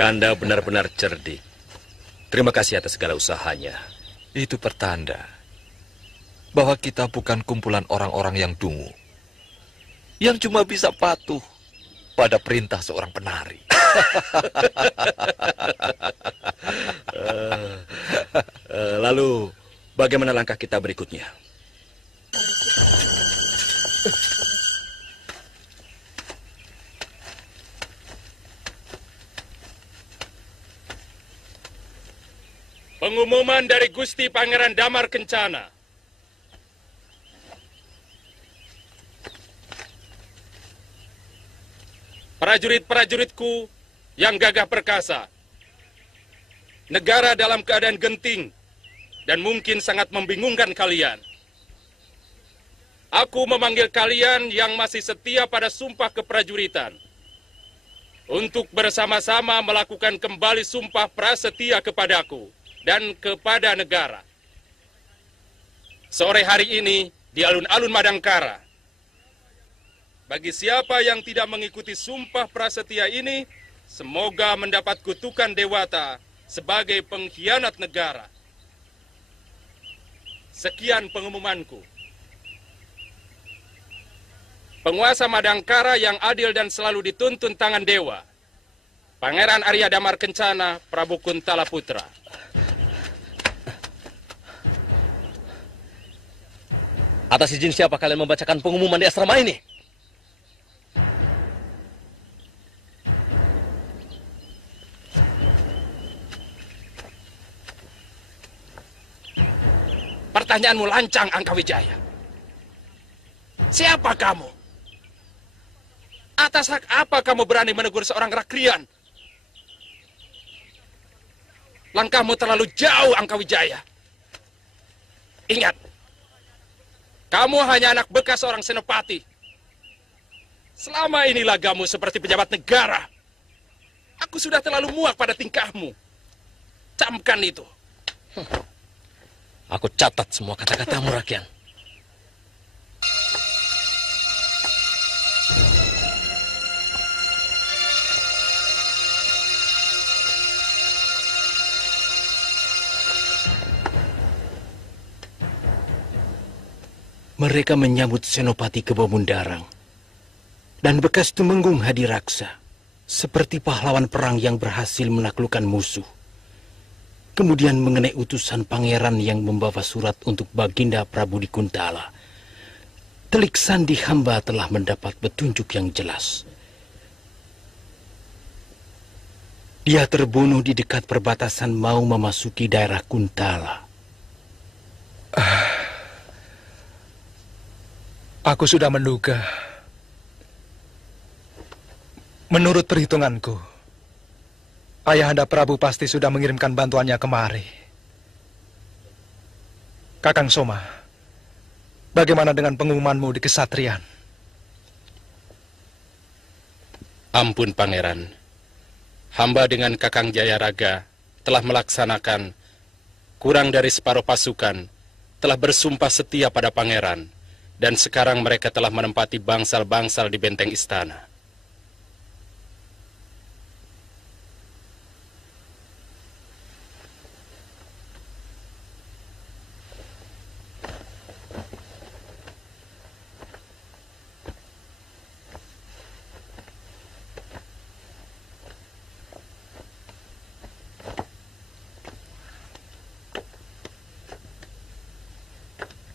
Kanda benar-benar cerdik. Terima kasih atas segala usahanya. Itu pertanda bahwa kita bukan kumpulan orang-orang yang dungu, yang cuma bisa patuh pada perintah seorang penari. Lalu, bagaimana langkah kita berikutnya? Pengumuman dari Gusti Pangeran Damar Kencana. Prajurit-prajuritku yang gagah perkasa. Negara dalam keadaan genting dan mungkin sangat membingungkan kalian. Aku memanggil kalian yang masih setia pada sumpah keprajuritan untuk bersama-sama melakukan kembali sumpah prasetia kepadaku dan kepada negara. Sore hari ini di alun-alun Madangkara. Bagi siapa yang tidak mengikuti sumpah prasetia ini, semoga mendapat kutukan Dewata sebagai pengkhianat negara. Sekian pengumumanku. Penguasa Madangkara yang adil dan selalu dituntun tangan dewa. Pangeran Arya Damar Kencana, Prabu Kuntala Putra. Atas izin siapa kalian membacakan pengumuman di asrama ini? Pertanyaanmu lancang, Angkawijaya. Siapa kamu? Atas hak apa kamu berani menegur seorang rakrian? Langkahmu terlalu jauh, Angkawijaya. Ingat, kamu hanya anak bekas seorang senopati. Selama ini lagamu seperti pejabat negara. Aku sudah terlalu muak pada tingkahmu. Camkan itu. Aku catat semua kata-katamu, Rakyat. Mereka menyambut Senopati ke Bomundarang dan bekas Tumenggung Hadiraksa seperti pahlawan perang yang berhasil menaklukkan musuh. Kemudian mengenai utusan pangeran yang membawa surat untuk Baginda Prabu di Kuntala, telik sandi hamba telah mendapat petunjuk yang jelas. Dia terbunuh di dekat perbatasan mau memasuki daerah Kuntala. Aku sudah menduga. Menurut perhitunganku, Ayahanda Prabu pasti sudah mengirimkan bantuannya kemari. Kakang Soma, bagaimana dengan pengumumanmu di Kesatrian? Ampun, Pangeran. Hamba dengan Kakang Jayaraga telah melaksanakan kurang dari separuh pasukan, telah bersumpah setia pada Pangeran. Dan sekarang mereka telah menempati bangsal-bangsal di benteng istana.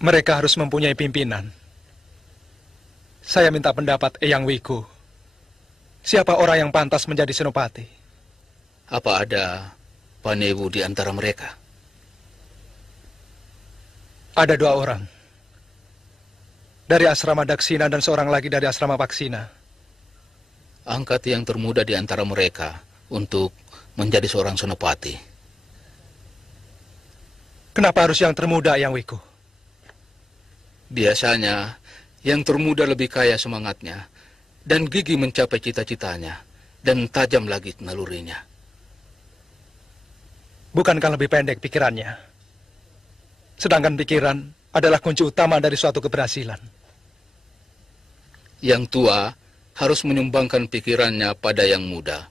Mereka harus mempunyai pimpinan. Saya minta pendapat Eyang Wiku. Siapa orang yang pantas menjadi senopati? Apa ada Panewu di antara mereka? Ada 2 orang. Dari asrama Daksina dan seorang lagi dari asrama Paksina. Angkat yang termuda di antara mereka untuk menjadi seorang senopati. Kenapa harus yang termuda, Eyang Wiku? Biasanya, yang termuda lebih kaya semangatnya, dan gigih mencapai cita-citanya, dan tajam lagi nalurinya. Bukankah lebih pendek pikirannya? Sedangkan pikiran adalah kunci utama dari suatu keberhasilan. Yang tua harus menyumbangkan pikirannya pada yang muda.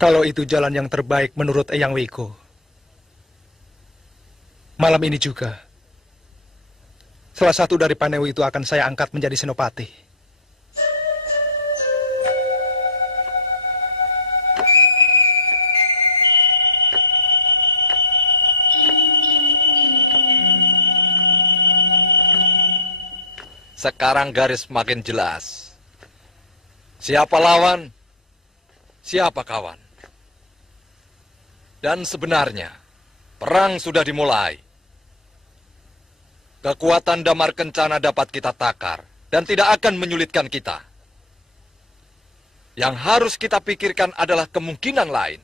Kalau itu jalan yang terbaik menurut Eyang Wiko, malam ini juga, salah satu dari Panewu itu akan saya angkat menjadi senopati. Sekarang garis makin jelas. Siapa lawan, siapa kawan. Dan sebenarnya, perang sudah dimulai. Kekuatan Damar Kencana dapat kita takar dan tidak akan menyulitkan kita. Yang harus kita pikirkan adalah kemungkinan lain.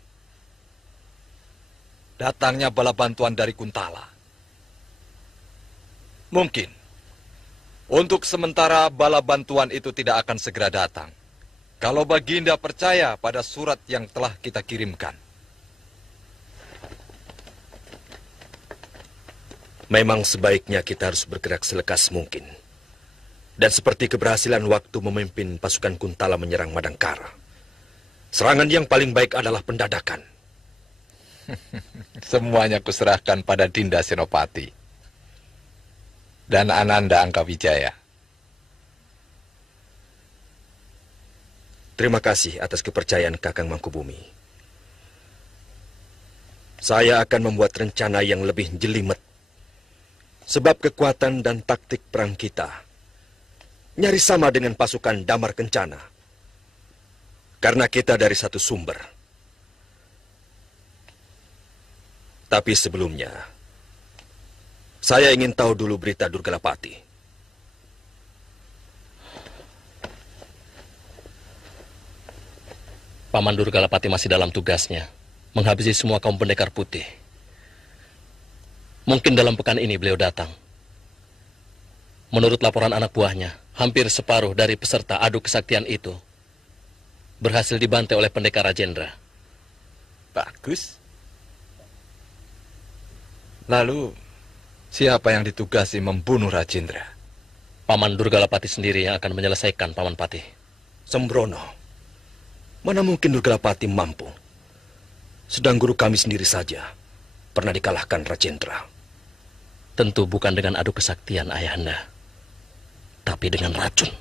Datangnya bala bantuan dari Kuntala. Mungkin. Untuk sementara bala bantuan itu tidak akan segera datang. Kalau Baginda percaya pada surat yang telah kita kirimkan. Memang sebaiknya kita harus bergerak selekas mungkin. Dan seperti keberhasilan waktu memimpin pasukan Kuntala menyerang Madangkara. Serangan yang paling baik adalah pendadakan. Semuanya kuserahkan pada Dinda Senopati. Dan Ananda Angkawijaya. Terima kasih atas kepercayaan Kakang Mangkubumi. Saya akan membuat rencana yang lebih jelimet. Sebab kekuatan dan taktik perang kita nyaris sama dengan pasukan Damar Kencana. Karena kita dari satu sumber. Tapi sebelumnya, saya ingin tahu dulu berita Durgalapati. Paman Durgalapati masih dalam tugasnya, menghabisi semua kaum pendekar putih. Mungkin dalam pekan ini beliau datang. Menurut laporan anak buahnya, hampir separuh dari peserta adu kesaktian itu berhasil dibantai oleh pendekar Rajendra. Bagus. Lalu, siapa yang ditugasi membunuh Rajendra? Paman Durgalapati sendiri yang akan menyelesaikan, Paman Patih. Sembrono, mana mungkin Durgalapati mampu? Sedang guru kami sendiri saja pernah dikalahkan Rajendra. Tentu bukan dengan adu kesaktian, Ayahanda, tapi dengan racun.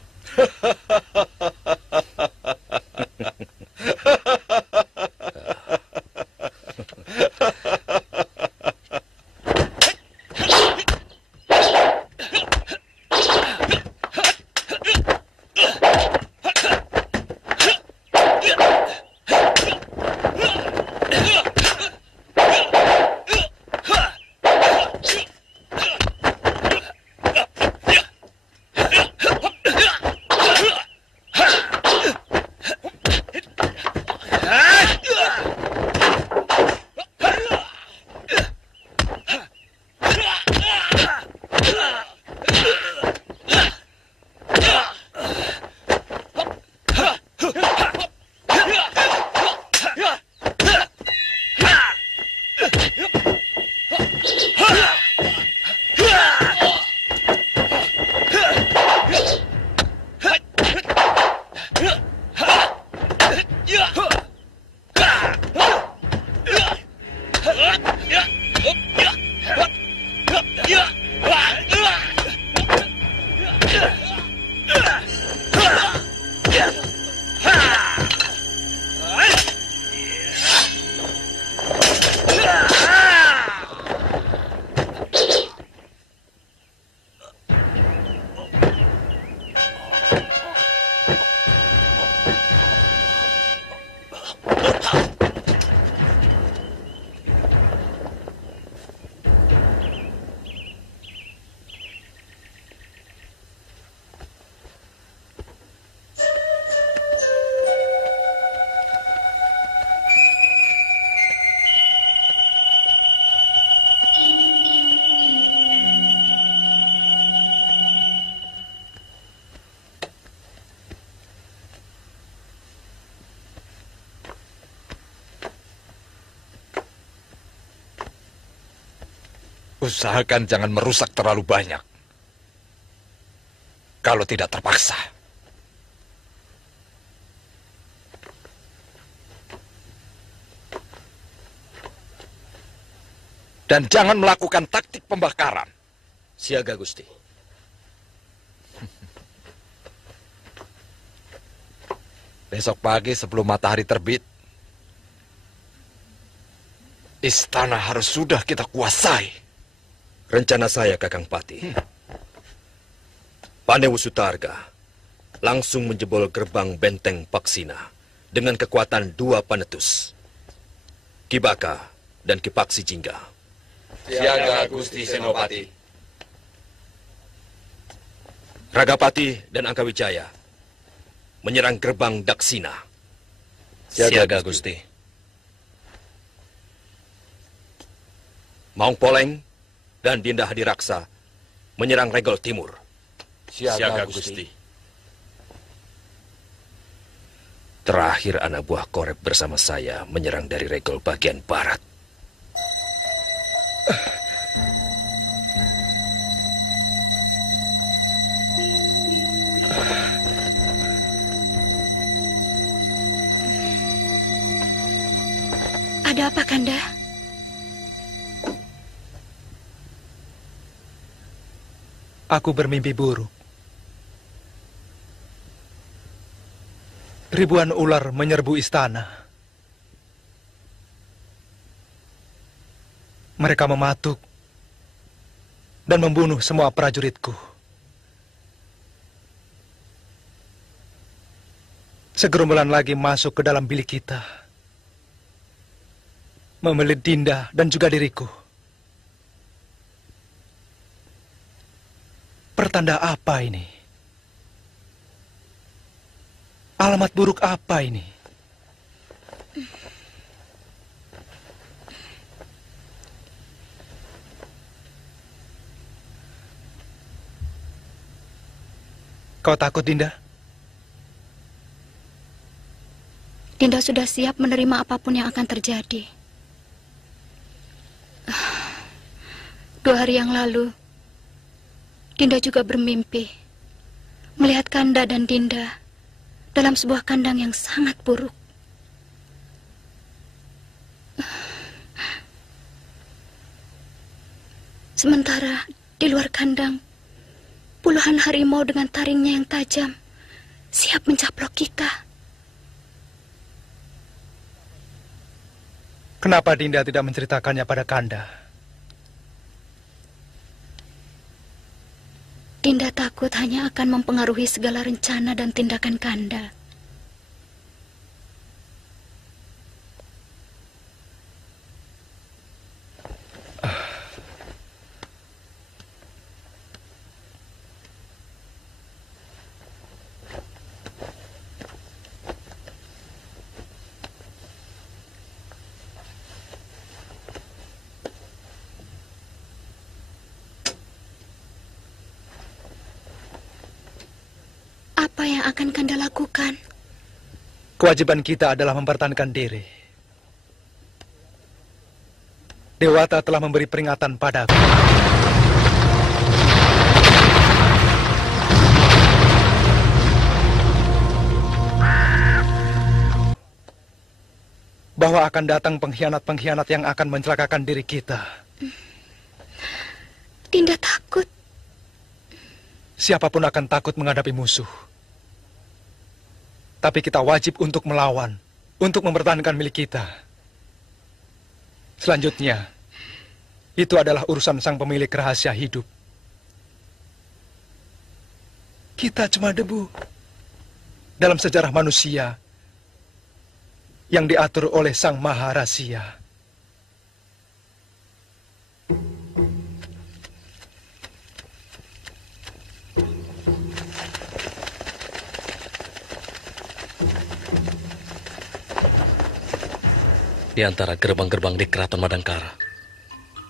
Usahakan jangan merusak terlalu banyak. Kalau tidak terpaksa. Dan jangan melakukan taktik pembakaran. Siaga, Gusti. Besok pagi sebelum matahari terbit, istana harus sudah kita kuasai. Rencana saya, Kakang Pati. Panewu Sutarga langsung menjebol gerbang benteng Paksina dengan kekuatan 2 panetus, Ki Baka dan Ki Paksi Jingga. Siaga, Gusti Senopati. Ragapati dan Angkawijaya menyerang gerbang Daksina. Siaga, Gusti. Maung Poleng dan Dinda Hadiraksa menyerang Regol Timur. Siaga, Gusti. Terakhir anak buah Korep bersama saya menyerang dari Regol bagian barat. Ada apa, Kanda? Aku bermimpi buruk. Ribuan ular menyerbu istana. Mereka mematuk dan membunuh semua prajuritku. Segerombolan lagi masuk ke dalam bilik kita, membelit Dinda dan juga diriku. Pertanda apa ini? Alamat buruk apa ini? Kau takut, Dinda? Dinda sudah siap menerima apapun yang akan terjadi. 2 hari yang lalu, Dinda juga bermimpi melihat Kanda dan Dinda dalam sebuah kandang yang sangat buruk. Sementara di luar kandang, puluhan harimau dengan taringnya yang tajam siap mencaplok kita. Kenapa Dinda tidak menceritakannya pada Kanda? Dinda takut hanya akan mempengaruhi segala rencana dan tindakan Kanda. Apa yang akan Kanda lakukan? Kewajiban kita adalah mempertahankan diri. Dewata telah memberi peringatan padaku. Bahwa akan datang pengkhianat-pengkhianat yang akan mencelakakan diri kita. Dinda takut. Siapapun akan takut menghadapi musuh. Tapi kita wajib untuk melawan, untuk mempertahankan milik kita. Selanjutnya, itu adalah urusan sang pemilik rahasia hidup. Kita cuma debu dalam sejarah manusia yang diatur oleh Sang Maha Rahasia. Di antara gerbang-gerbang di Keraton Madangkara,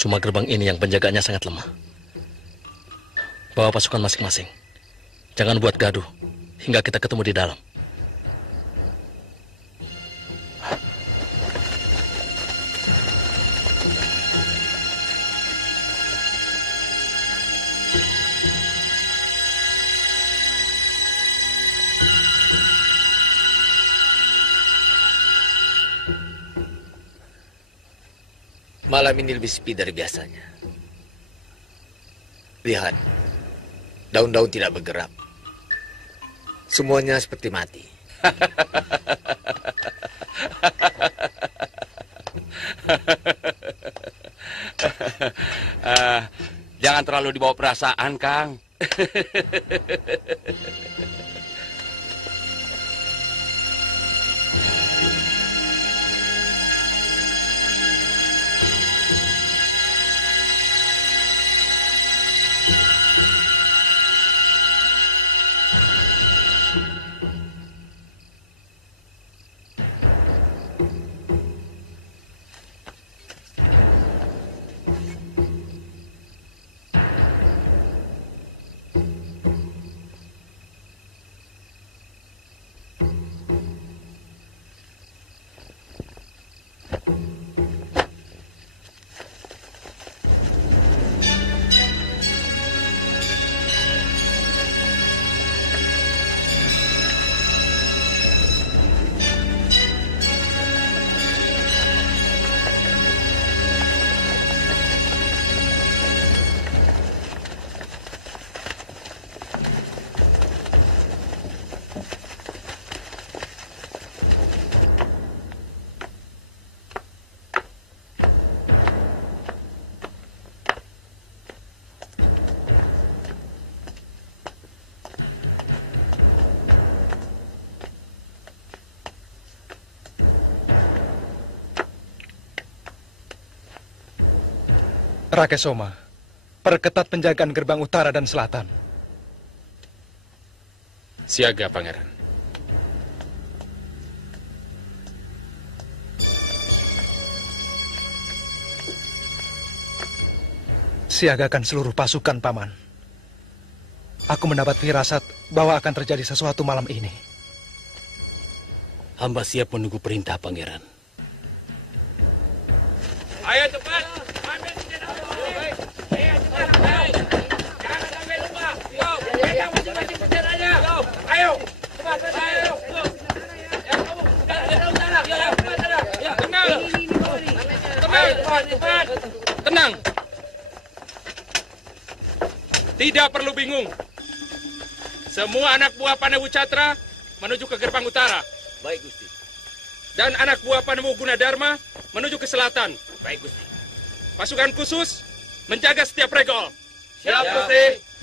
cuma gerbang ini yang penjaganya sangat lemah. Bawa pasukan masing-masing. Jangan buat gaduh hingga kita ketemu di dalam. Malam ini lebih sepi dari biasanya. Lihat, daun-daun tidak bergerak. Semuanya seperti mati. Jangan terlalu dibawa perasaan, Kang. Rakesoma, perketat penjagaan gerbang utara dan selatan. Siaga, Pangeran. Siagakan seluruh pasukan, Paman. Aku mendapat firasat bahwa akan terjadi sesuatu malam ini. Hamba siap menunggu perintah, Pangeran. Ayo cepat. Tenang. Tidak perlu bingung. Semua anak buah Panewu Catra menuju ke gerbang utara. Baik, Gusti. Dan anak buah Panewu Gunadarma menuju ke selatan. Baik, Gusti. Pasukan khusus menjaga setiap regol. Siap, Gusti.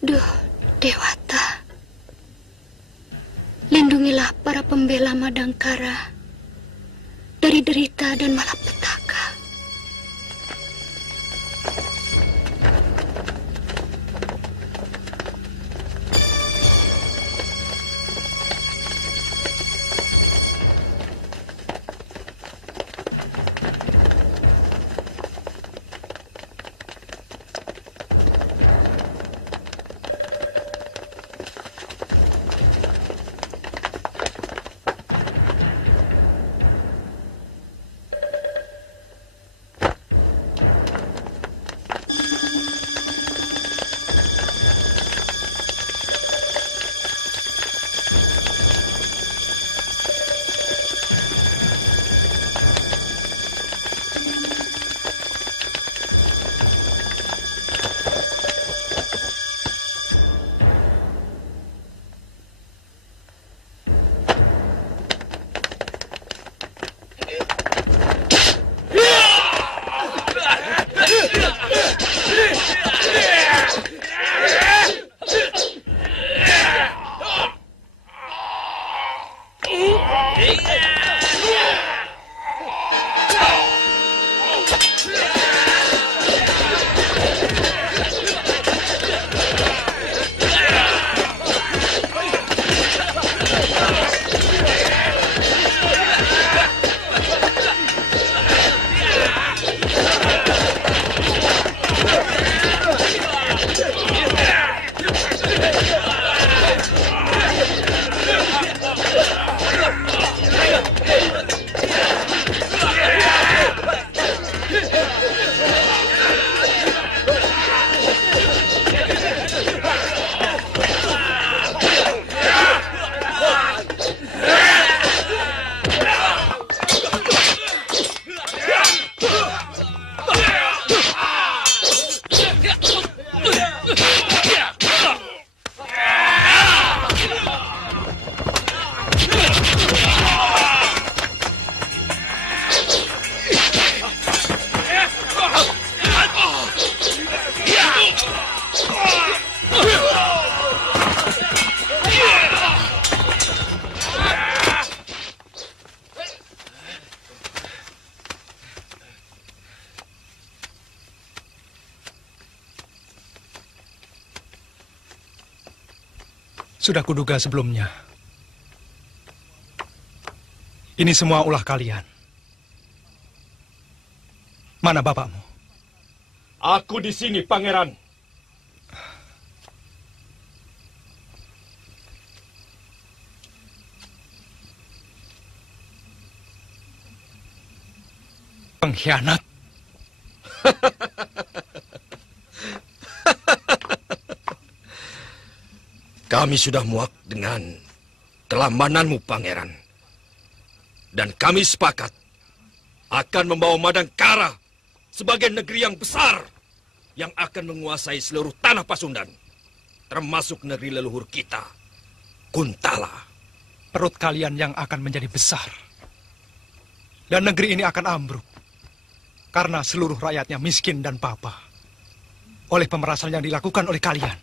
Duh, Dewata. Lindungilah para pembela Madangkara dari derita dan malapetaka. Sudah kuduga sebelumnya. Ini semua ulah kalian. Mana bapakmu? Aku di sini, Pangeran. Pengkhianat. Kami sudah muak dengan kelamananmu, Pangeran. Dan kami sepakat akan membawa Madangkara sebagai negeri yang besar yang akan menguasai seluruh tanah Pasundan, termasuk negeri leluhur kita, Kuntala. Perut kalian yang akan menjadi besar. Dan negeri ini akan ambruk karena seluruh rakyatnya miskin dan papa oleh pemerasan yang dilakukan oleh kalian.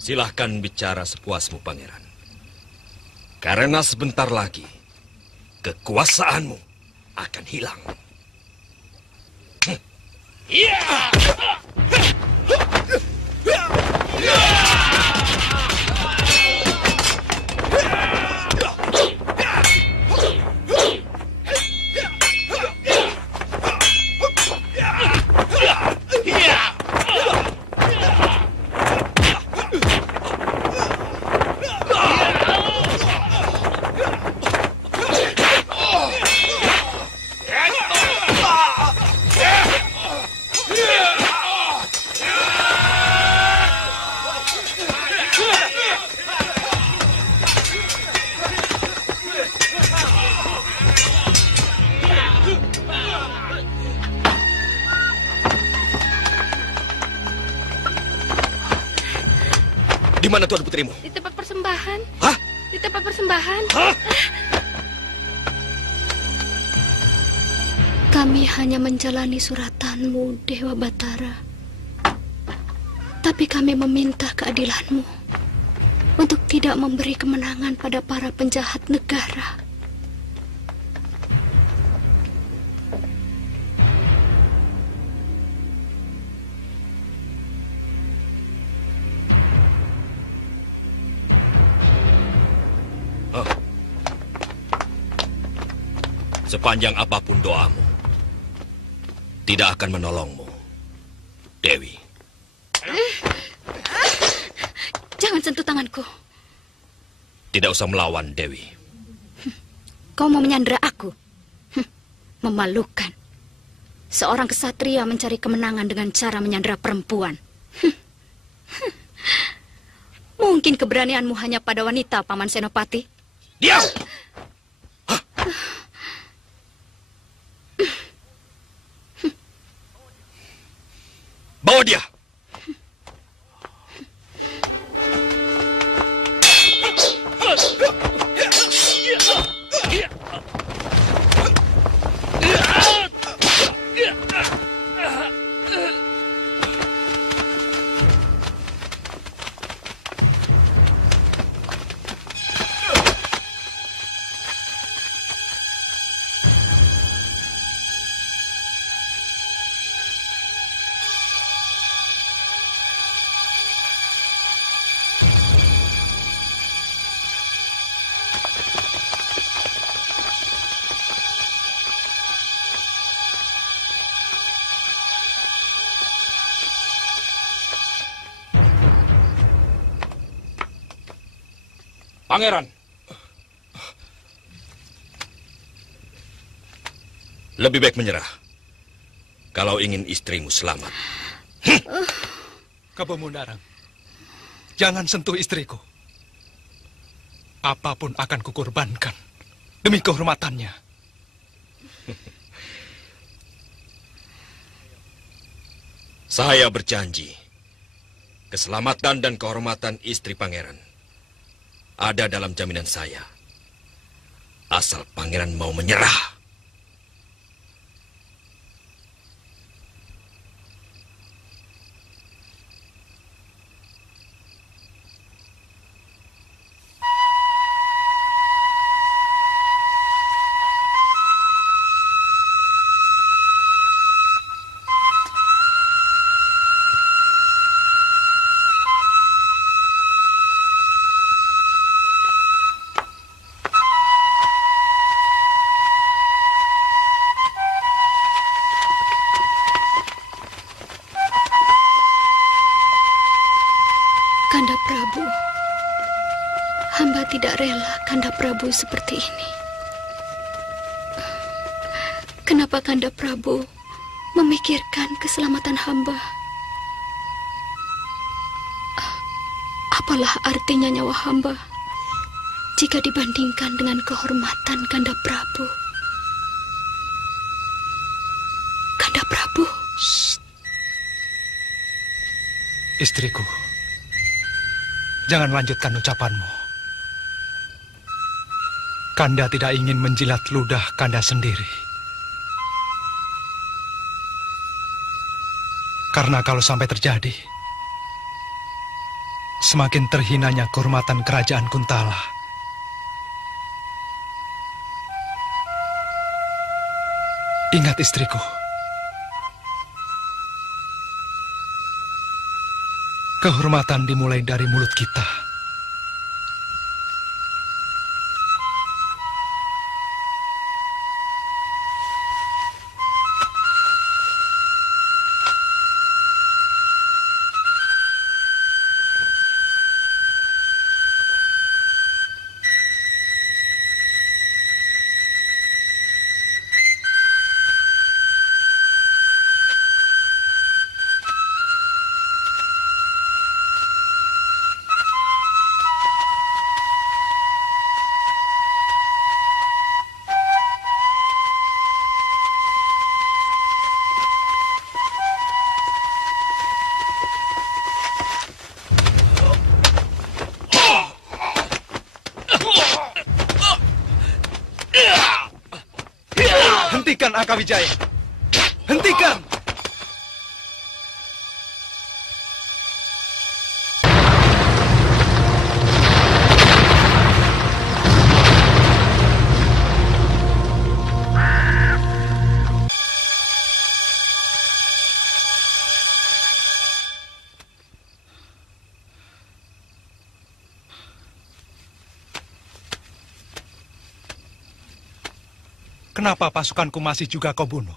Silahkan bicara sepuasmu, Pangeran. Karena sebentar lagi, kekuasaanmu akan hilang. Di mana Tuan Putrimu? Di tempat persembahan. Hah? Di tempat persembahan. Hah? Kami hanya menjalani suratanmu, Dewa Batara. Tapi kami meminta keadilanmu untuk tidak memberi kemenangan pada para penjahat negara. Sepanjang apapun doamu, tidak akan menolongmu, Dewi. Jangan sentuh tanganku. Tidak usah melawan, Dewi. Kau mau menyandera aku? Memalukan. Seorang kesatria mencari kemenangan dengan cara menyandera perempuan. Mungkin keberanianmu hanya pada wanita, Paman Senopati. Diam! Bawa dia! Pangeran, lebih baik menyerah kalau ingin istrimu selamat. Kebemundarang, jangan sentuh istriku. Apapun akan kukorbankan demi kehormatannya. Saya berjanji, keselamatan dan kehormatan istri pangeran ada dalam jaminan saya. Asal pangeran mau menyerah. Kanda Prabu, hamba tidak rela Kanda Prabu seperti ini. Kenapa Kanda Prabu memikirkan keselamatan hamba? Apalah artinya nyawa hamba jika dibandingkan dengan kehormatan Kanda Prabu? Kanda Prabu. Istriku, jangan lanjutkan ucapanmu. Kanda tidak ingin menjilat ludah Kanda sendiri. Karena kalau sampai terjadi, semakin terhinanya kehormatan kerajaan Kuntala. Ingat istriku, kehormatan dimulai dari mulut kita. Hentikan Akawijaya! Hentikan! Kenapa pasukanku masih juga kau bunuh?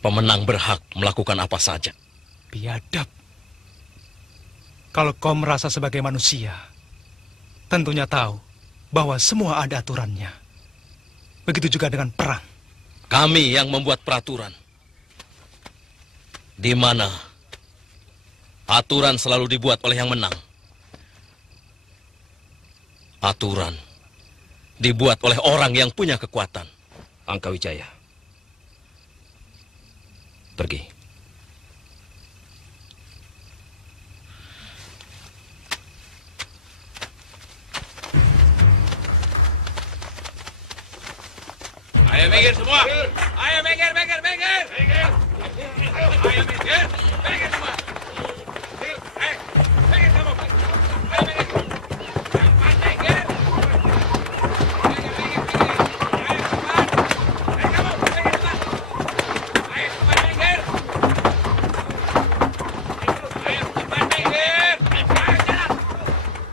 Pemenang berhak melakukan apa saja. Biadab. Kalau kau merasa sebagai manusia, tentunya tahu bahwa semua ada aturannya. Begitu juga dengan perang. Kami yang membuat peraturan. Di mana aturan selalu dibuat oleh yang menang. Aturan dibuat oleh orang yang punya kekuatan. Angkawijaya, pergi. Ayo minggir semua. Ayo minggir, minggir, minggir. Ayo minggir, minggir semua. Ayo, minggir kamu. Ayo minggir. Cepat minggir. Minggir, minggir, minggir. Ayo cepat. Ayo kamu, minggir cepat. Ayo cepat minggir. Ayo cepat minggir. Ayo jalan.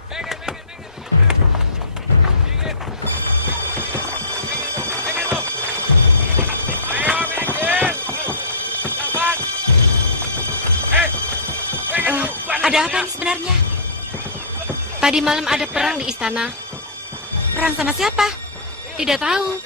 Minggir, minggir, minggir. Minggir. Ada apa ini sebenarnya? Tadi malam ada perang di istana. Perang sama siapa? Tidak tahu.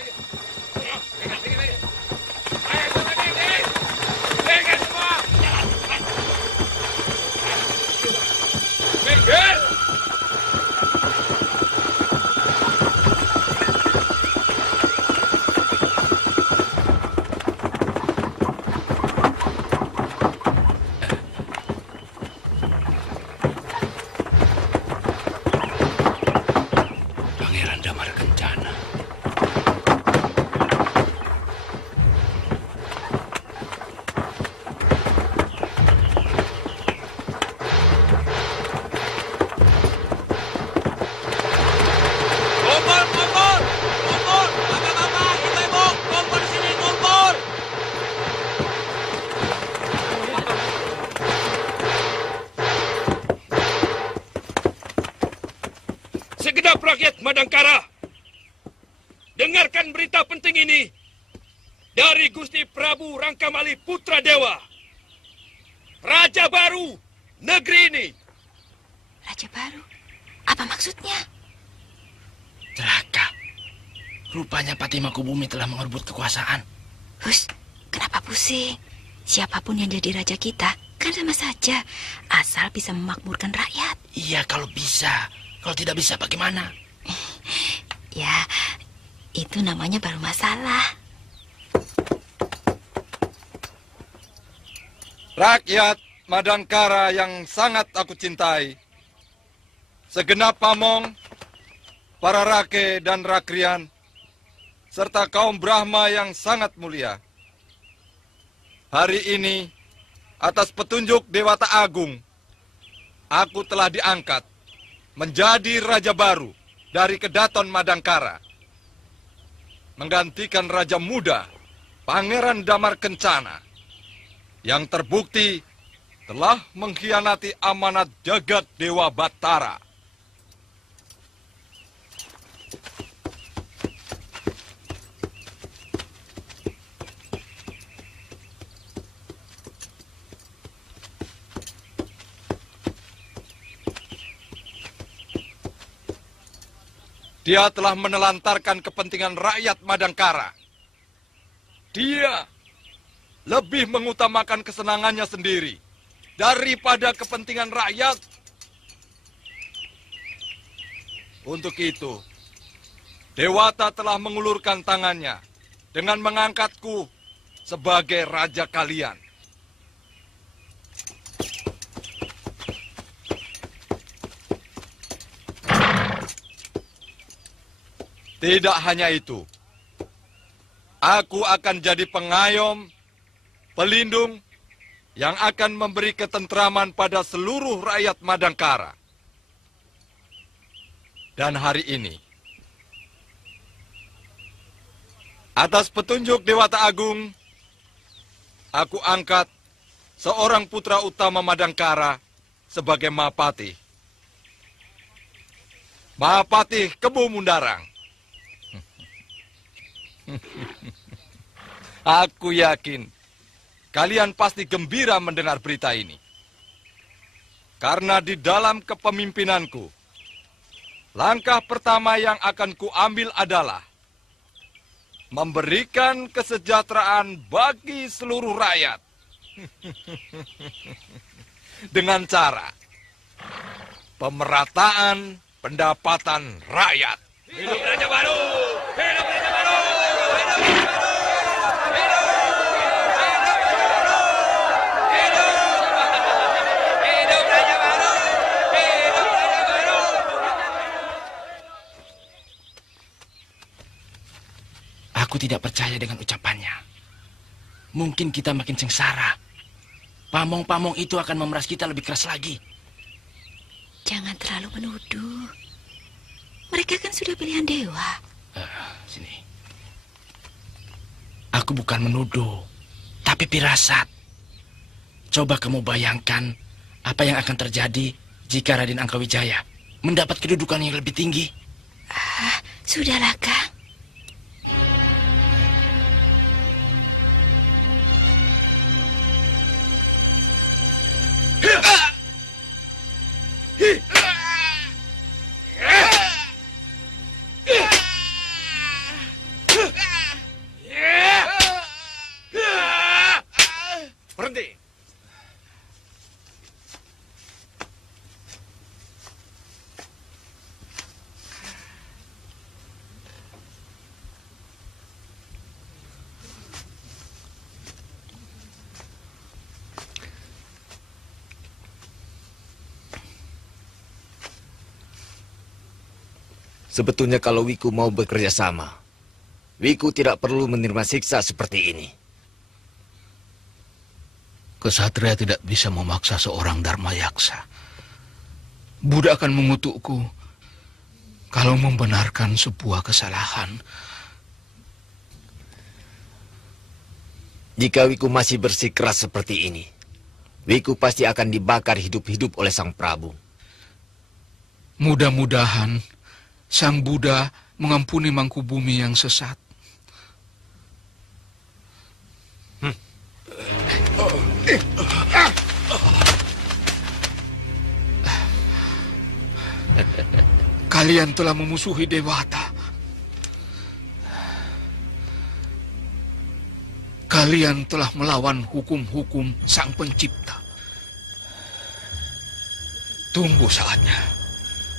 Segenap rakyat Madangkara, dengarkan berita penting ini dari Gusti Prabu Rangkamali Putra Dewa, Raja baru negeri ini. Raja baru? Apa maksudnya? Celaka. Rupanya Patih Mangkubumi telah mengerebut kekuasaan. Hus, kenapa pusing? Siapapun yang jadi raja kita, kan sama saja. Asal bisa memakmurkan rakyat. Iya, kalau bisa. Kalau tidak bisa, bagaimana? Ya, itu namanya baru masalah. Rakyat Madangkara yang sangat aku cintai, segenap pamong, para rake dan rakrian, serta kaum Brahma yang sangat mulia. Hari ini, atas petunjuk Dewata Agung, aku telah diangkat menjadi raja baru dari Kedaton Madangkara, menggantikan raja muda, Pangeran Damar Kencana, yang terbukti telah mengkhianati amanat jagat Dewa Batara. Dia telah menelantarkan kepentingan rakyat Madangkara. Dia lebih mengutamakan kesenangannya sendiri daripada kepentingan rakyat. Untuk itu, Dewata telah mengulurkan tangannya dengan mengangkatku sebagai raja kalian. Tidak hanya itu, aku akan jadi pengayom, pelindung, yang akan memberi ketentraman pada seluruh rakyat Madangkara. Dan hari ini, atas petunjuk Dewata Agung, aku angkat seorang putra utama Madangkara sebagai Mahapatih. Mahapatih Kebo Mundarang. Aku yakin kalian pasti gembira mendengar berita ini. Karena di dalam kepemimpinanku, langkah pertama yang akan kuambil adalah memberikan kesejahteraan bagi seluruh rakyat. Dengan cara pemerataan pendapatan rakyat. Hidup Raja Baru! Hidup Raja Baru! Aku tidak percaya dengan ucapannya. Mungkin kita makin sengsara. Pamong-pamong itu akan memeras kita lebih keras lagi. Jangan terlalu menuduh. Mereka kan sudah pilihan dewa. Sini. Aku bukan menuduh, tapi firasat. Coba kamu bayangkan apa yang akan terjadi jika Raden Angkawijaya mendapat kedudukan yang lebih tinggi. Sudahlah, Kang. Berhenti. Sebetulnya kalau Wiku mau bekerja sama, Wiku tidak perlu menerima siksa seperti ini. Kesatria tidak bisa memaksa seorang Dharma Yaksa. Buddha akan mengutukku kalau membenarkan sebuah kesalahan. Jika Wiku masih bersikeras seperti ini, Wiku pasti akan dibakar hidup-hidup oleh Sang Prabu. Mudah-mudahan Sang Buddha mengampuni Mangkubumi yang sesat. Kalian telah memusuhi Dewata. Kalian telah melawan hukum-hukum Sang Pencipta. Tunggu saatnya.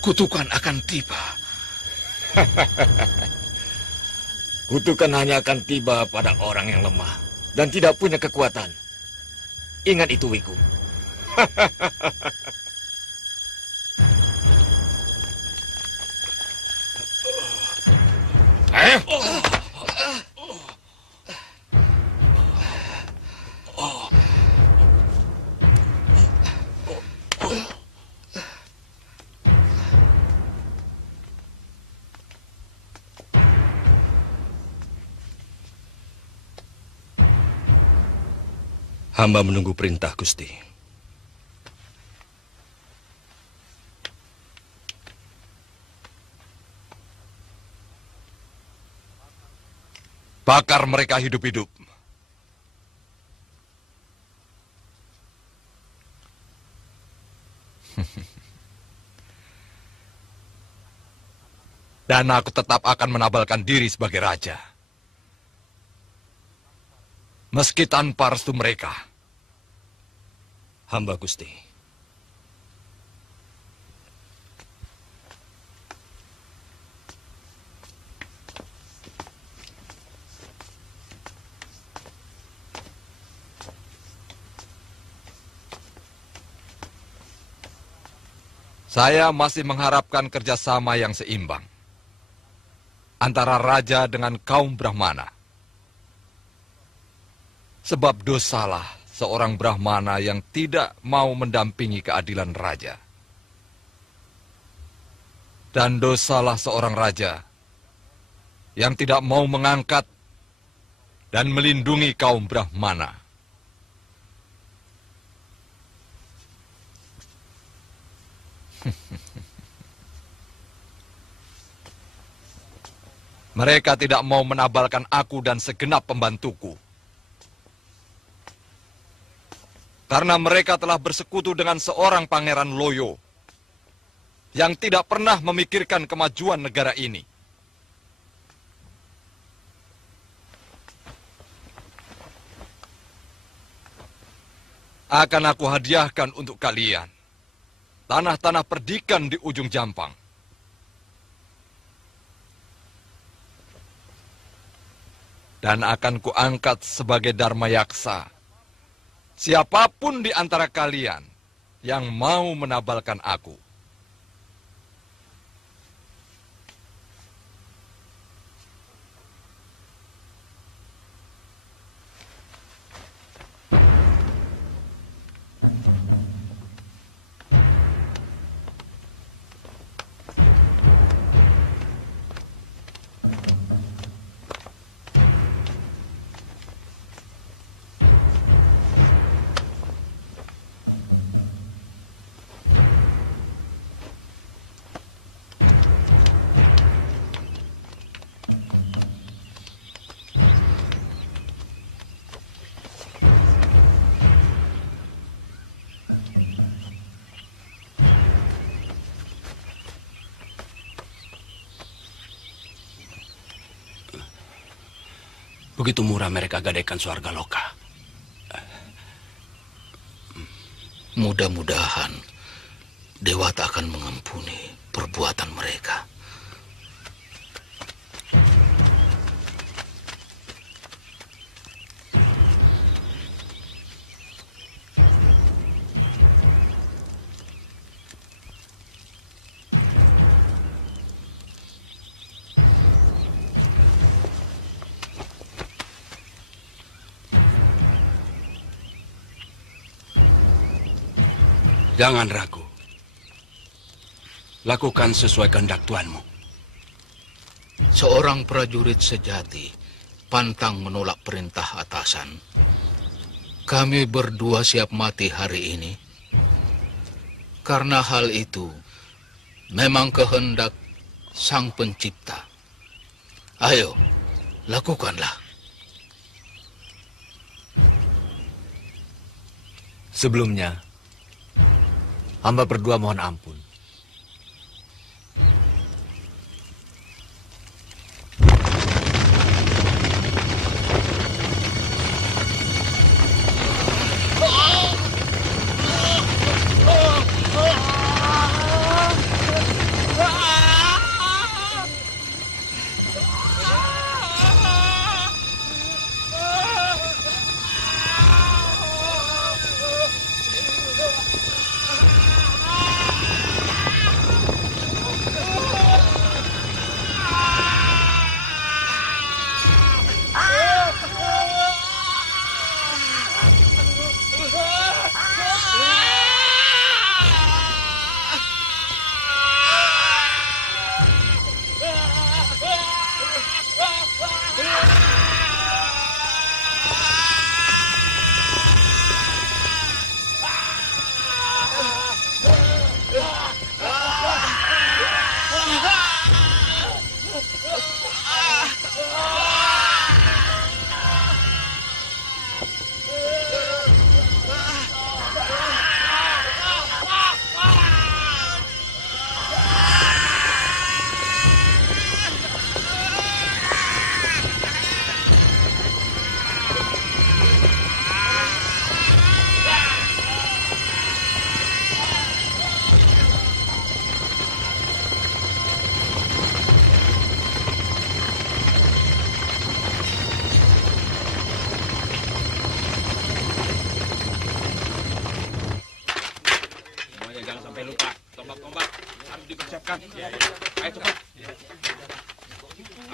Kutukan akan tiba. Kutukan hanya akan tiba pada orang yang lemah dan tidak punya kekuatan. Ingat itu, Wiku. Hamba menunggu perintah, Gusti. Bakar mereka hidup-hidup. Dan aku tetap akan menabalkan diri sebagai raja. Meski tanpa restu mereka. Hamba, Gusti. Saya masih mengharapkan kerjasama yang seimbang antara raja dengan kaum Brahmana. Sebab dosalah seorang Brahmana yang tidak mau mendampingi keadilan raja. Dan dosalah seorang raja yang tidak mau mengangkat dan melindungi kaum Brahmana. Mereka tidak mau menabalkan aku dan segenap pembantuku. Karena mereka telah bersekutu dengan seorang Pangeran Loyo yang tidak pernah memikirkan kemajuan negara ini. Akan aku hadiahkan untuk kalian tanah-tanah perdikan di ujung Jampang. Dan akan kuangkat sebagai Dharma Yaksa siapapun di antara kalian yang mau menabalkan aku. Begitu murah mereka gadaikan Swarga Loka. Mudah-mudahan Dewata akan mengampuni perbuatan mereka. Jangan ragu. Lakukan sesuai kehendak tuanmu. Seorang prajurit sejati pantang menolak perintah atasan. Kami berdua siap mati hari ini. Karena hal itu memang kehendak Sang Pencipta. Ayo, lakukanlah. Sebelumnya, hamba berdua mohon ampun.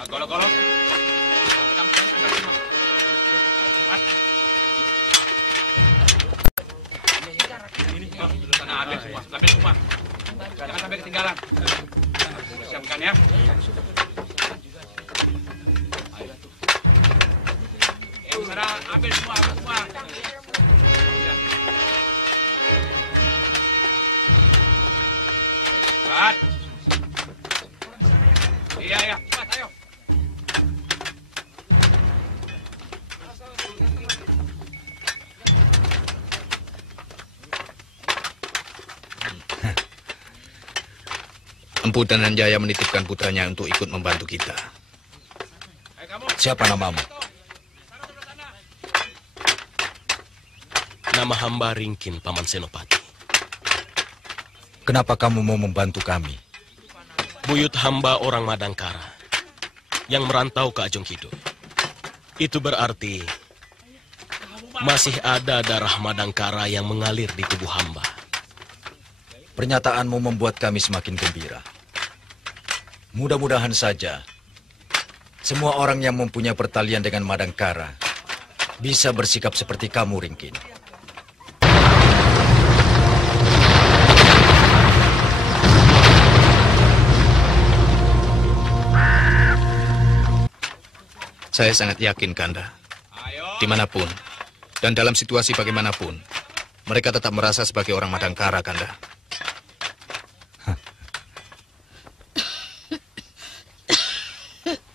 Golok-golok. Sana ambil semua. Jangan sampai ketinggalan. Siapkan ya. Sana ambil semua. Cepat. Iya, cepat, ayo. Empu Dananjaya menitipkan putranya untuk ikut membantu kita. Siapa namamu? Nama hamba Ringkin, Paman Senopati. Kenapa kamu mau membantu kami? Buyut hamba orang Madangkara yang merantau ke Ajong Kidul. Itu berarti masih ada darah Madangkara yang mengalir di tubuh hamba. Pernyataanmu membuat kami semakin gembira. Mudah-mudahan saja semua orang yang mempunyai pertalian dengan Madangkara bisa bersikap seperti kamu, Ringkin. Saya sangat yakin, Kanda. Dimanapun dan dalam situasi bagaimanapun, mereka tetap merasa sebagai orang Madangkara, Kanda.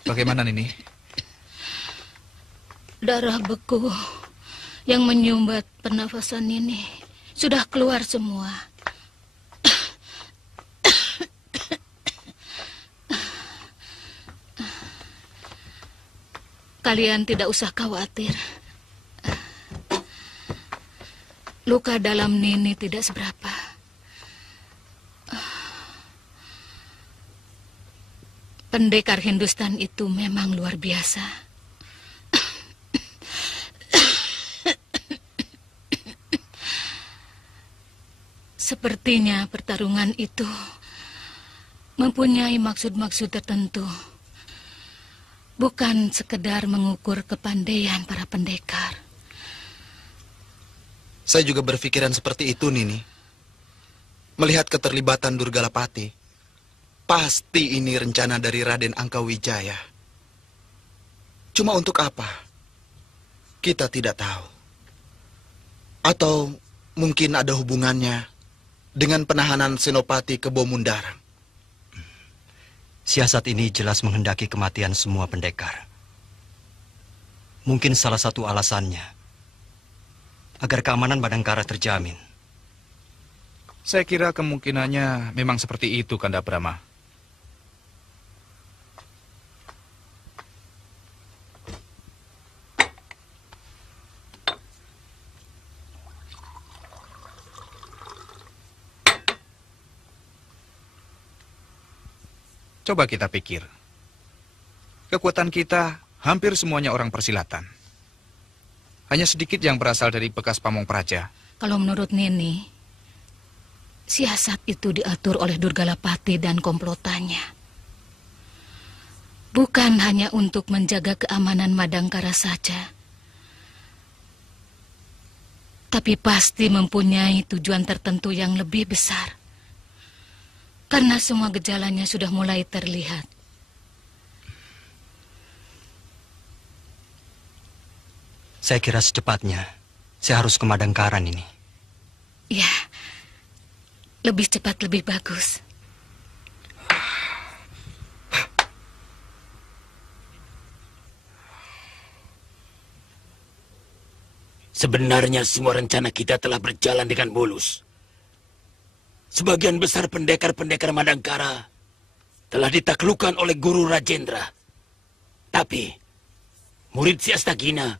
Bagaimana, Nini? Darah beku yang menyumbat pernafasan Nini sudah keluar semua. Kalian tidak usah khawatir. Luka dalam Nini tidak seberapa. Pendekar Hindustan itu memang luar biasa. Sepertinya pertarungan itu mempunyai maksud-maksud tertentu. Bukan sekedar mengukur kepandaian para pendekar. Saya juga berpikiran seperti itu, Nini. Melihat keterlibatan Durgalapati, pasti ini rencana dari Raden Angkawijaya. Cuma untuk apa? Kita tidak tahu. Atau mungkin ada hubungannya dengan penahanan Senopati ke Bomundarang. Siasat ini jelas menghendaki kematian semua pendekar. Mungkin salah satu alasannya agar keamanan Madangkara terjamin. Saya kira kemungkinannya memang seperti itu, Kanda Brahma. Coba kita pikir. Kekuatan kita hampir semuanya orang persilatan. Hanya sedikit yang berasal dari bekas pamong praja. Kalau menurut Nini, siasat itu diatur oleh Durgalapati dan komplotannya. Bukan hanya untuk menjaga keamanan Madangkara saja, tapi pasti mempunyai tujuan tertentu yang lebih besar. Karena semua gejalanya sudah mulai terlihat. Saya kira secepatnya saya harus ke Madangkaran ini. Ya, lebih cepat lebih bagus. Sebenarnya semua rencana kita telah berjalan dengan mulus. Sebagian besar pendekar-pendekar Madangkara telah ditaklukkan oleh Guru Rajendra. Tapi murid si Astagina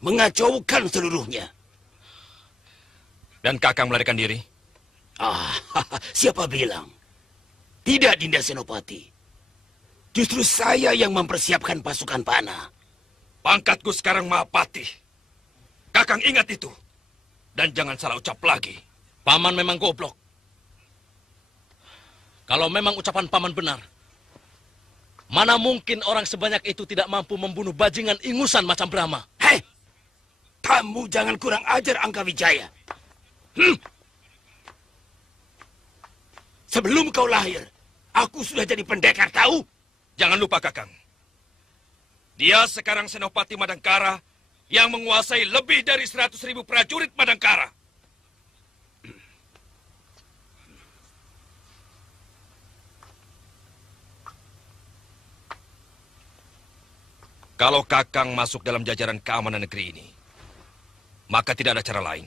mengacaukan seluruhnya. Dan Kakang melarikan diri? Siapa bilang? Tidak, Dinda Senopati. Justru saya yang mempersiapkan pasukan panah. Pangkatku sekarang Mahapati. Kakang ingat itu. Dan jangan salah ucap lagi. Paman memang goblok. Kalau memang ucapan paman benar, mana mungkin orang sebanyak itu tidak mampu membunuh bajingan ingusan macam Brahma? Hei, kamu jangan kurang ajar, Angkawijaya. Sebelum kau lahir, aku sudah jadi pendekar, tahu? Jangan lupa, Kakang. Dia sekarang Senopati Madangkara yang menguasai lebih dari 100.000 prajurit Madangkara. Kalau Kakang masuk dalam jajaran keamanan negeri ini, maka tidak ada cara lain.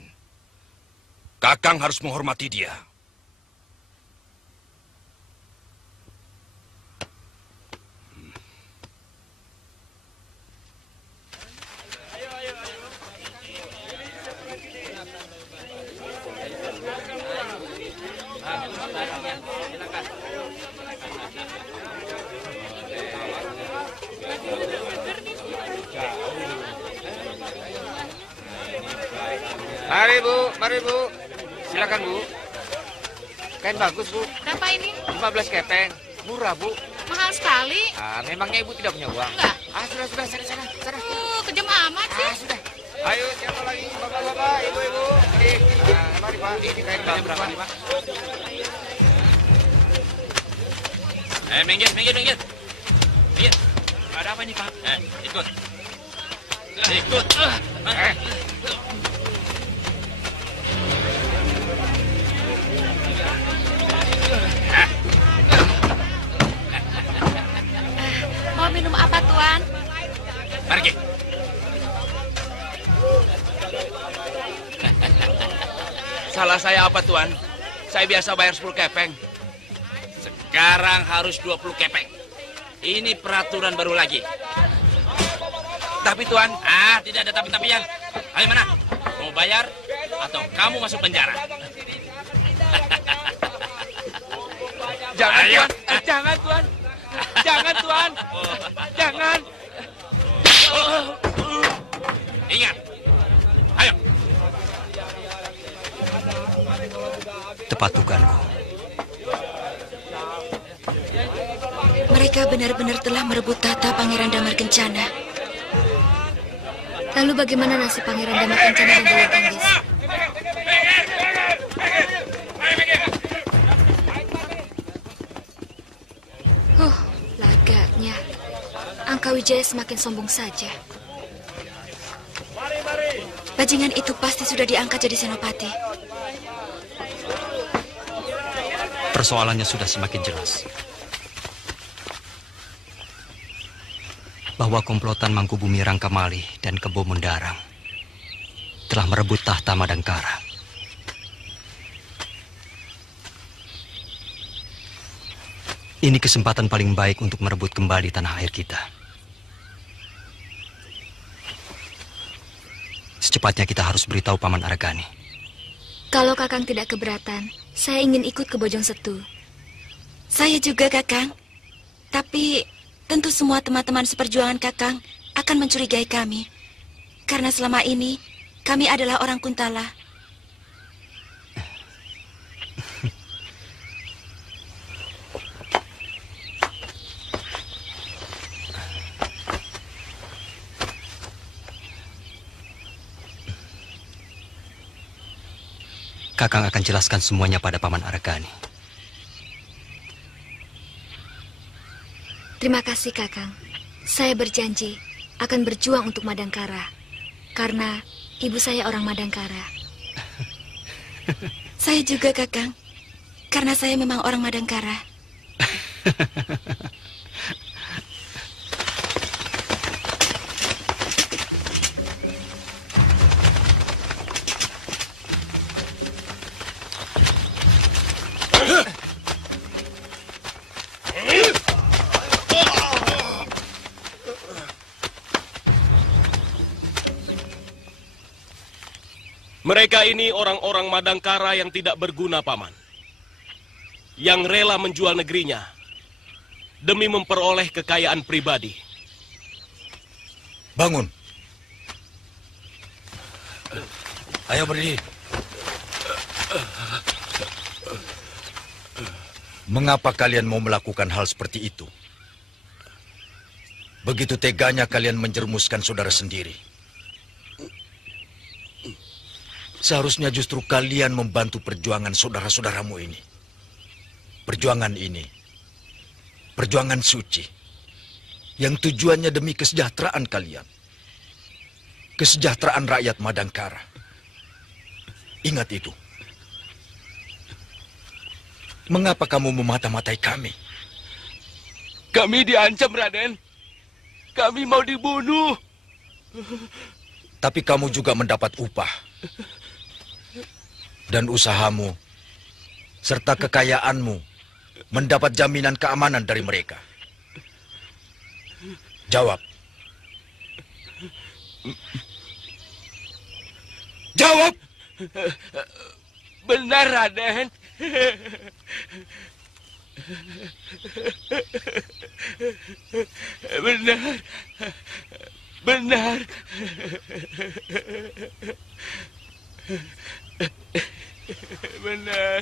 Kakang harus menghormati dia. Mari Bu. Silakan Bu. Kain bagus Bu. Berapa ini? 15 kepeng. Murah Bu. Mahal sekali. Memangnya Ibu tidak punya uang? Enggak. Sudah, sana. Kejam amat sih. Sudah. Ayo, siapa lagi? Bapak-bapak, ibu-ibu. Mari Pak, ini kain bagus berapa nih Pak? Minggir. Minggir. Ada apa nih Pak? Ikut. Mau minum apa, Tuan? Pergi. Salah saya apa, Tuan? Saya biasa bayar 10 kepeng. Sekarang harus 20 kepeng. Ini peraturan baru lagi. Tapi, Tuan... tidak ada tapi-tapian. Ayo mana? Mau bayar atau kamu masuk penjara? Jangan, Ayo. Tuan. Jangan, Tuan. Jangan, Tuan. Jangan. Ingat. Ayo. Tepat dugaanku. Mereka benar-benar telah merebut tahta Pangeran Damar Kencana. Lalu bagaimana nasib Pangeran Damar Kencana dan Dewi Kandis? Lagaknya Angkawijaya semakin sombong saja. Bajingan itu pasti sudah diangkat jadi senopati. Persoalannya sudah semakin jelas. bahwa komplotan Mangkubumi Rangkamali dan Kebo Mundarang telah merebut tahta Madangkara. Ini kesempatan paling baik untuk merebut kembali tanah air kita. Secepatnya kita harus beritahu Paman Aragani. Kalau Kakang tidak keberatan, saya ingin ikut ke Bojong Setu. Saya juga, Kakang. Tapi tentu semua teman-teman seperjuangan Kakang akan mencurigai kami. Karena selama ini kami adalah orang Kuntala. Kakang akan jelaskan semuanya pada Paman Aragani. Terima kasih, Kakang. Saya berjanji akan berjuang untuk Madangkara. Karena ibu saya orang Madangkara. Saya juga, Kakang. Karena saya memang orang Madangkara. Mereka ini orang-orang Madangkara yang tidak berguna, Paman. Yang rela menjual negerinya demi memperoleh kekayaan pribadi. Bangun. Ayo berdiri. Mengapa kalian mau melakukan hal seperti itu? Begitu teganya kalian menjerumuskan saudara sendiri. Seharusnya justru kalian membantu perjuangan saudara-saudaramu ini. Perjuangan ini, perjuangan suci, yang tujuannya demi kesejahteraan kalian. Kesejahteraan rakyat Madangkara. Ingat itu. Mengapa kamu memata-matai kami? Kami diancam, Raden. Kami mau dibunuh. Tapi kamu juga mendapat upah. Dan usahamu, serta kekayaanmu, mendapat jaminan keamanan dari mereka. Jawab. Jawab! Benar, Raden. Benar. Benar. Benar.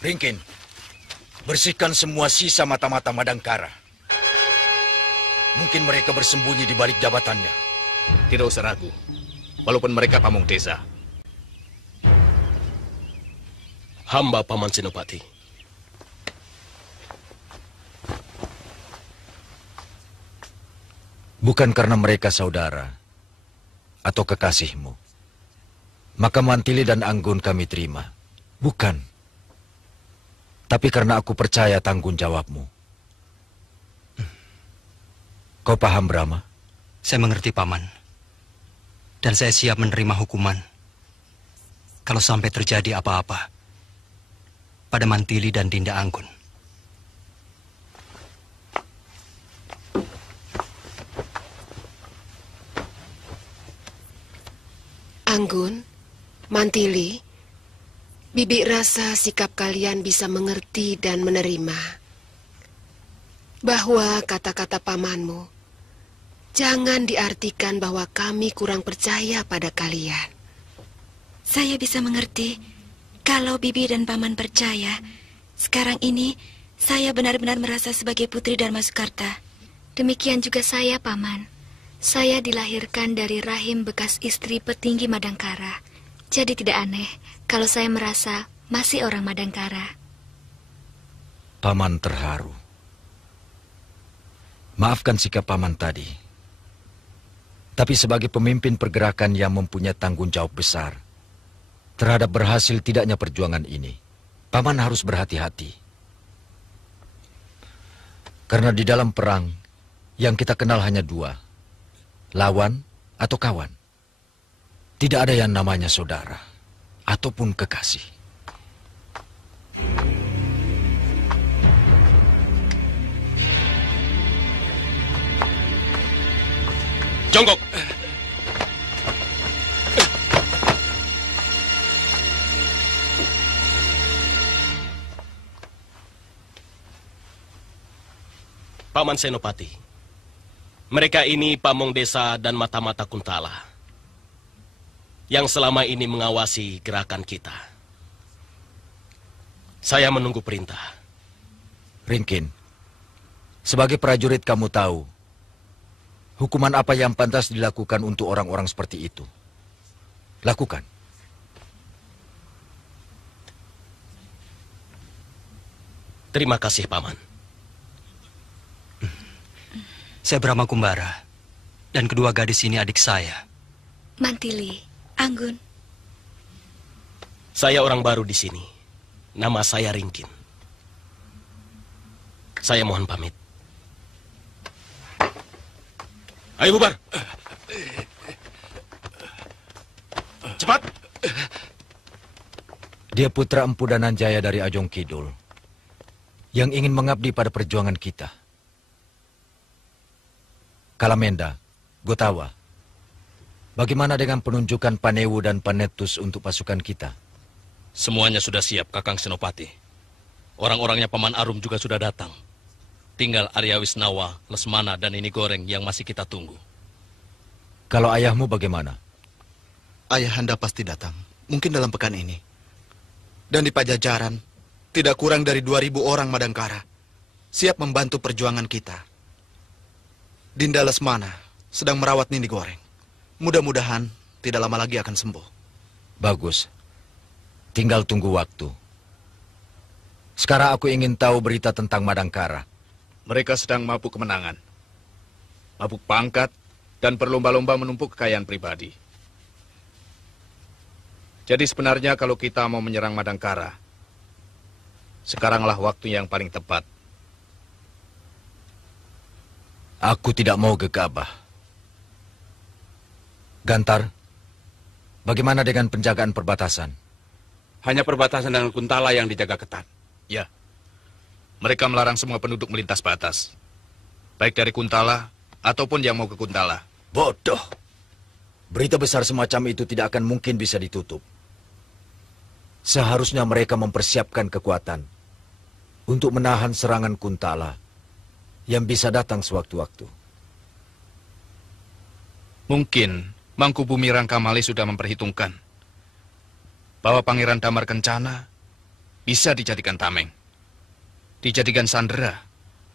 Ringkin, bersihkan semua sisa mata-mata Madangkara. Mungkin mereka bersembunyi di balik jabatannya. Tidak usah ragu, walaupun mereka pamong desa. Hamba Paman Senopati. Bukan karena mereka saudara atau kekasihmu, maka Mantili dan Anggun kami terima. Bukan. Tapi karena aku percaya tanggung jawabmu. Kau paham, Brahma? Saya mengerti, Paman. Dan saya siap menerima hukuman kalau sampai terjadi apa-apa pada Mantili dan Dinda Anggun. Anggun, Mantili, Bibi rasa sikap kalian bisa mengerti dan menerima bahwa kata-kata pamanmu jangan diartikan bahwa kami kurang percaya pada kalian. Saya bisa mengerti kalau Bibi dan Paman percaya. Sekarang ini saya benar-benar merasa sebagai putri Dharma Soekarta. Demikian juga saya, Paman. Saya dilahirkan dari rahim bekas istri petinggi Madangkara. Jadi tidak aneh kalau saya merasa masih orang Madangkara. Paman terharu. Maafkan sikap Paman tadi. Tapi sebagai pemimpin pergerakan yang mempunyai tanggung jawab besar terhadap berhasil tidaknya perjuangan ini, Paman harus berhati-hati. Karena di dalam perang, yang kita kenal hanya dua, lawan atau kawan. Tidak ada yang namanya saudara ataupun kekasih. Jongkok! Paman Senopati, mereka ini pamong desa dan mata-mata Kuntala yang selama ini mengawasi gerakan kita. Saya menunggu perintah. Ringkin, sebagai prajurit kamu tahu hukuman apa yang pantas dilakukan untuk orang-orang seperti itu. Lakukan. Terima kasih, Paman. Saya Brahma Kumbara, dan kedua gadis ini adik saya. Mantili, Anggun. Saya orang baru di sini. Nama saya Ringkin. Saya mohon pamit. Ayo bubar. Cepat. Dia putra Empu Dananjaya dari Ajong Kidul yang ingin mengabdi pada perjuangan kita. Kalamenda, Gotawa, bagaimana dengan penunjukan Panewu dan Panetus untuk pasukan kita? Semuanya sudah siap, Kakang Senopati. Orang-orangnya Paman Arum juga sudah datang. Tinggal Arya Wisnawa, Lesmana, dan Ini Goreng yang masih kita tunggu. Kalau ayahmu bagaimana? Ayahanda pasti datang, mungkin dalam pekan ini. Dan di Pajajaran, tidak kurang dari 2.000 orang Madangkara siap membantu perjuangan kita. Dinda Lesmana sedang merawat Nini Goreng. Mudah-mudahan tidak lama lagi akan sembuh. Bagus. Tinggal tunggu waktu. Sekarang aku ingin tahu berita tentang Madangkara. Mereka sedang mabuk kemenangan. Mabuk pangkat dan berlomba-lomba menumpuk kekayaan pribadi. Jadi sebenarnya kalau kita mau menyerang Madangkara, sekaranglah waktu yang paling tepat. Aku tidak mau gegabah. Gantar, bagaimana dengan penjagaan perbatasan? Hanya perbatasan dengan Kuntala yang dijaga ketat. Ya, mereka melarang semua penduduk melintas batas. Baik dari Kuntala ataupun yang mau ke Kuntala. Bodoh. Berita besar semacam itu tidak akan mungkin bisa ditutup. Seharusnya mereka mempersiapkan kekuatan untuk menahan serangan Kuntala yang bisa datang sewaktu-waktu. Mungkin Mangkubumi Rangkamali sudah memperhitungkan bahwa Pangeran Damar Kencana bisa dijadikan tameng, dijadikan sandera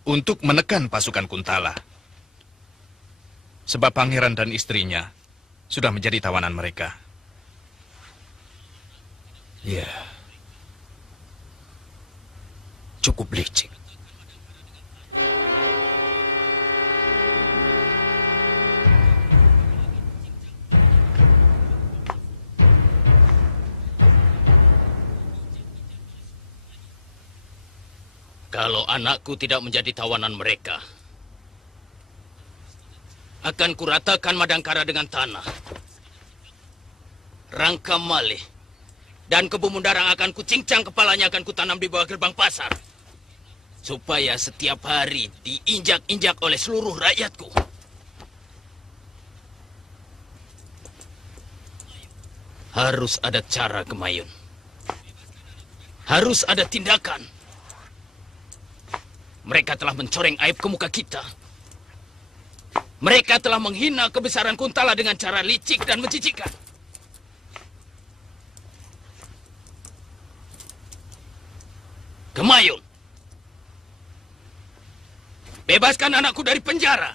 untuk menekan pasukan Kuntala. Sebab pangeran dan istrinya sudah menjadi tawanan mereka. Ya, cukup licik. Kalau anakku tidak menjadi tawanan mereka, akan kuratakan Madangkara dengan tanah. Rangkamali dan Kebu Mundarang akan kucincang kepalanya, akan kutanam di bawah gerbang pasar. Supaya setiap hari diinjak-injak oleh seluruh rakyatku. Harus ada cara, Gemayun. Harus ada tindakan. Mereka telah mencoreng aib ke muka kita. Mereka telah menghina kebesaran Kuntala dengan cara licik dan menjijikkan. Gemayun, bebaskan anakku dari penjara.